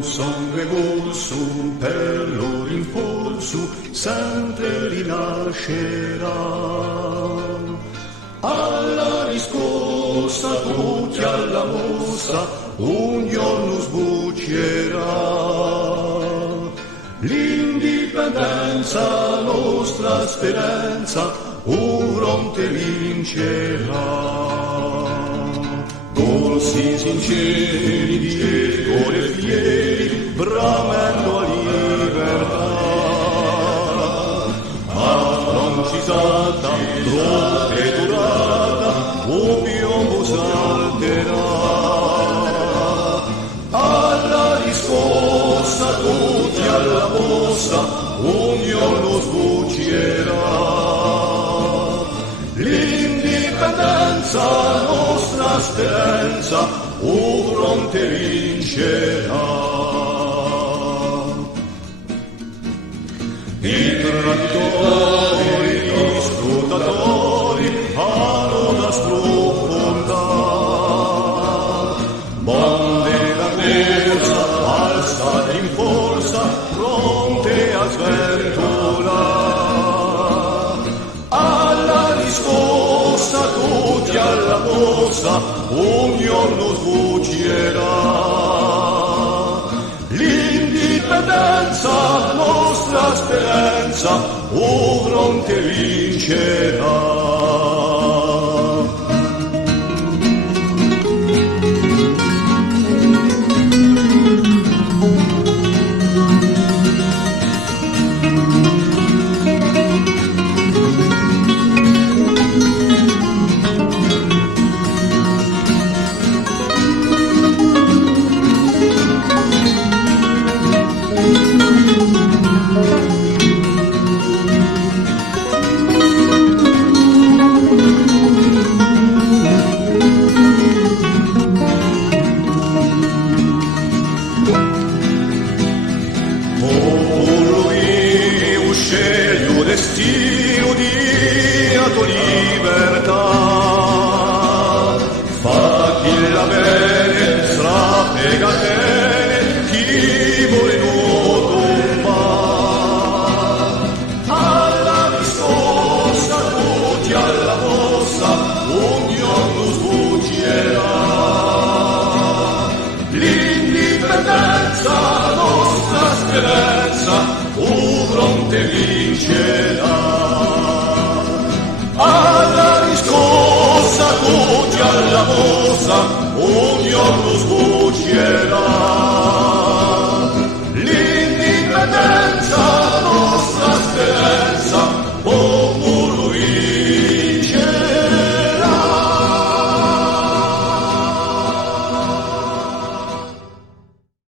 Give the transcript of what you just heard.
un sangue volso, per lo rinforzo, sempre rinascerà. Alla riscossa, tutti alla mossa, un giorno sbuccerà. L'indipendenza, nostra speranza, un fronte vincerà. Corsi sinceri di cuore fieri, bramando a libertà. A fronte salta, troppo durata, un piombo salterà. Alla riscossa, tutti alla mossa, un giorno sbuccerà. L'indipendenza, nostra speranza, un fronte vincerà. I traditori, gli scrutatori, hanno da sprofondare. Bande la corsa, alzate in forza, pronte a sventolare. Alla riscossa, tutti alla mossa, un giorno sbuccerà. L'indipendenza, nostra speranza, un fronte vincerà. Destino di tua libertà, fa chi la bene, strapega bene, chi vuole non tomba. Alla riscossa, tutti alla mossa, un giorno sbuccerà. L'indipendenza, nostra speranza, un fronte vincerà. Alla riscossa, tutti alla mossa, un giorno